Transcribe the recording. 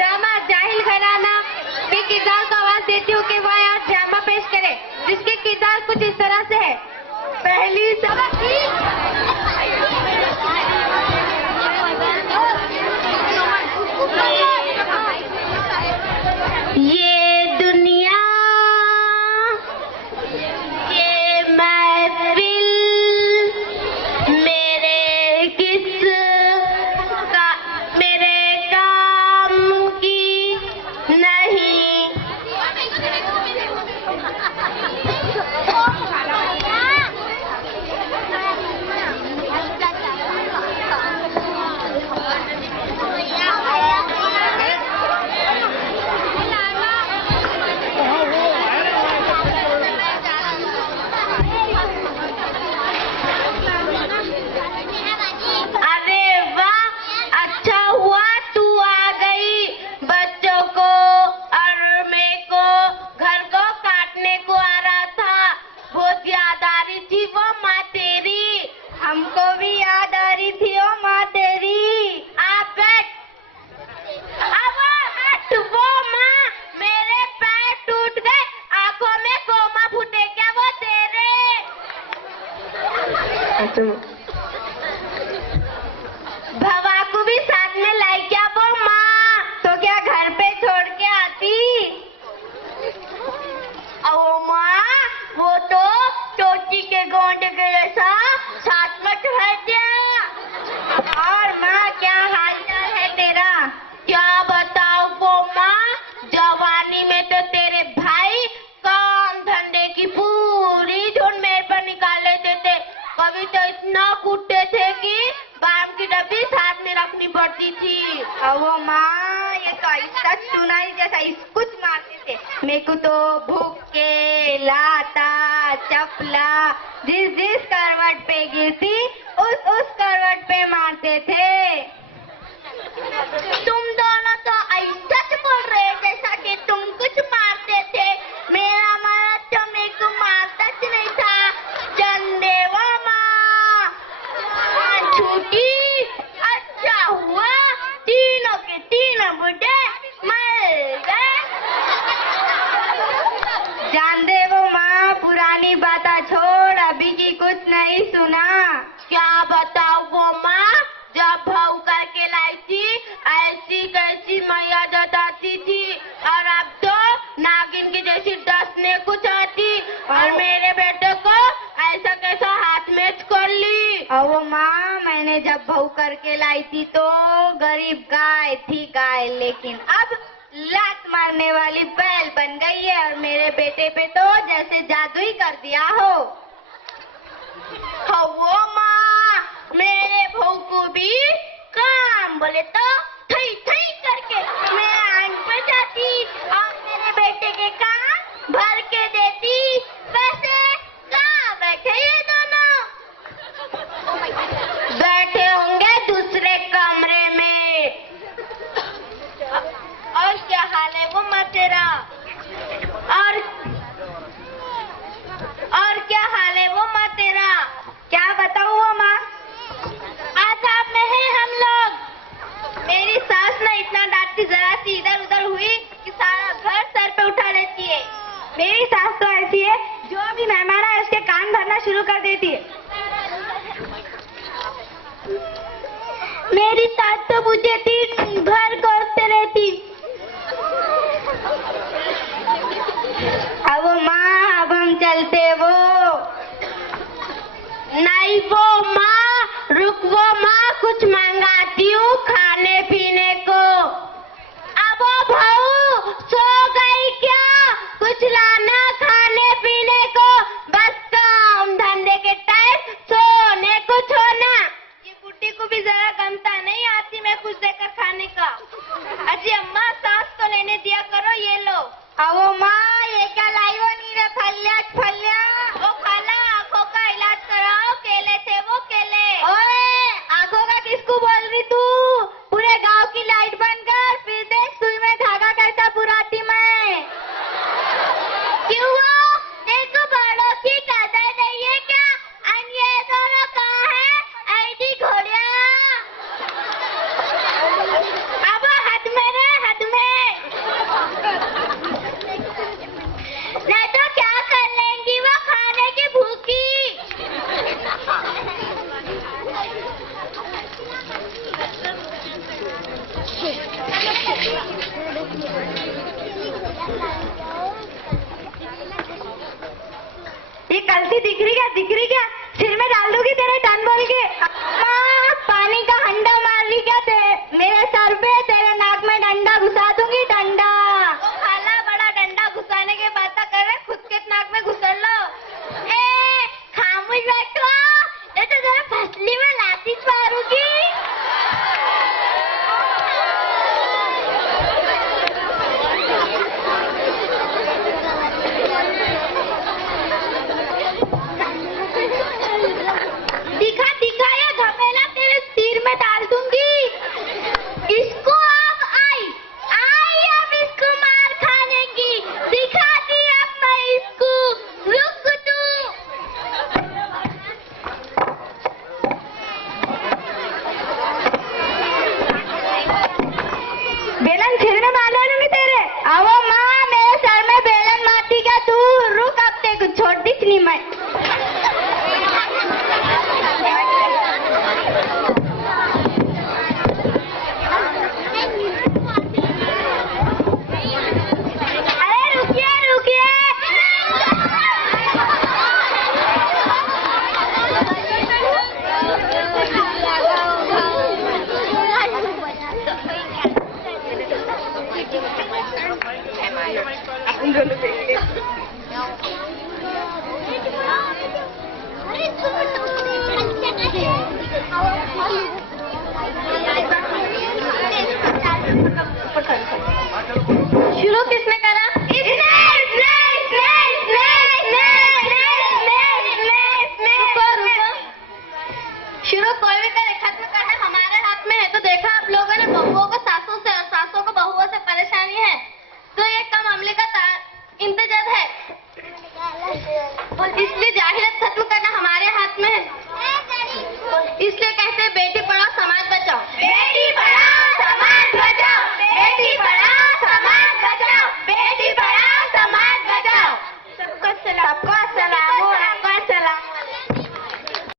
Drama जाहिल घराना के किरदार को आवाज देती हूँ कि वह यहाँ ड्रामा पेश करे, जिसके किरदार कुछ इस तरह से है। पहली सबक ये दुनिया ये महफिल मेरे काम की नहीं। हमको भी याद आ रही थी ओ माँ तेरी। आप बैठ। अब हट वो माँ, मेरे पैर टूट गए, आंखों में कोमा फूटे क्या वो तेरे। भवा को भी साथ में लाई क्या वो माँ, तो क्या घर पे छोड़ के आती। ओ माँ वो तो टोटी के गोंड के जैसा साथ में ठहर गया। और माँ क्या हालचाल है तेरा। क्या बताओ वो माँ, जवानी में तो तेरे भाई काम धंधे की पूरी धुन मेरे पर निकाल लेते थे। कभी तो इतना कूटते थे कि बाम की डब्बी साथ में रखनी पड़ती थी। वो माँ ये तो ऐसा सुनाई जैसा कुछ मारते थे। मेरे को तो भूखे लाता चपला जिस करवट पे गिरती उस करवट पे मारते थे। तुम दोनों तो ऐसा बोल रहे जैसा कि तुम कुछ मारते थे। मेरा मारा तो मेरे को मारता ही नहीं था। चंदेवा माँ छूटी, अच्छा हुआ तीनों के तीनों बुढ़े मर गए। जान दे वो माँ, पुरानी बातें छोड़, अभी की कुछ नहीं सुना। क्या बताओ वो माँ, जब भाव करके लाई थी ऐसी कैसी मैया जताती थी, और अब तो नागिन की जैसी डसने कुछ आती, और मेरे बेटे को ऐसा कैसा हाथ में कर ली। वो माँ, मैंने जब भाव करके लाई थी तो गरीब गाय थी गाय, लेकिन अब लात मारने वाली बैल बन गई है, और मेरे बेटे पे तो जैसे जादू ही कर दिया हो। वो माँ, मेरे बहू को भी काम बोले तो थई थई करके मैं आंट पे जाती, और मेरे बेटे के काम भर के देती। वैसे कहाँ बैठे ये दोनों? बैठे होंगे दूसरे कमरे में। और क्या हाल है वो माँ तेरा? और क्या हाल है वो माँ तेरा? क्या बताऊँ वो माँ? आज आप में हैं हम लोग। मेरी सास ना इतना डांटती, जरा सी इधर उधर हुई कि सारा घर सर पे उठा लेती है। मेरी सास तो ऐसी है, जो भी मेहमान आए उसके कान भरना शुरू कर देती है। मेरी सास तो मुझे दिन भर कोसते रहती। अब माँ, अब हम चलते वो नहीं। वो माँ रुक, वो माँ कुछ मंगाती हूँ खाने पीने को। अब वो भाऊ सो गई क्या? कुछ लाना खाने पीने को, बस काम धंधे के टाइम सोने को छोड़ना। ये बुढ़ी को भी जरा गमता नहीं आती मैं कुछ देकर खाने का। अजी अम्मा, सांस तो लेने दिया करो। ये लो। अब वो माँ, ये क्या लाई हो नीरे फल्या? वो खाला, आँखों का इलाज कराओ, केले थे वो केले। ओए, आँखों का किसको बोल रही तू? पूरे गांव की लाइट बंद कर, फिर देख सुई में धागा कैसा पुराती मैं। क्यों वो? देखो बड़ों की कदर नहीं है क्या? और ये दोनों कहाँ है? ऐसी घोड़िया। अब हद में ये कलसी दिख रही क्या? सिर में डाल दूंगी तेरे टन बोल के। माँ, पानी का हंडा मार रही क्या मेरे सर पे? तेरे नाक में डंडा घुसा दूंगी, डंडा। खाला बड़ा डंडा घुसाने के बात कर रहे, खुद के नाक में घुसल लो। ए, खामोश बैठो, ये तो जरा फसली में लाती मारूंगी। दिखा या घमेला तेरे सिर में डाल दूंगी। इसको अब आई अब इसको मार खाने की दिखाती अब मैं इसको। रुक तू। बेलन सिर में बांध डालूंगी तेरे। आवो माँ, मेरे सर में बेलन मारती क्या तू? रुक, अब तेरे को छोड़ दी नहीं मैं। शुरू किसने करा? शुरू कोई भी करे, खत्म करना हमारे हाथ में है। तो देखा आप लोगों ने, बहुओं को सासों से और सासों को बहुओं से परेशानी है, तो ये कम अमले का इंतजार है, और इसलिए जाहिलियत खत्म करना हमारे हाथ में है। इसलिए कहते हैं बेटी पढ़ाओ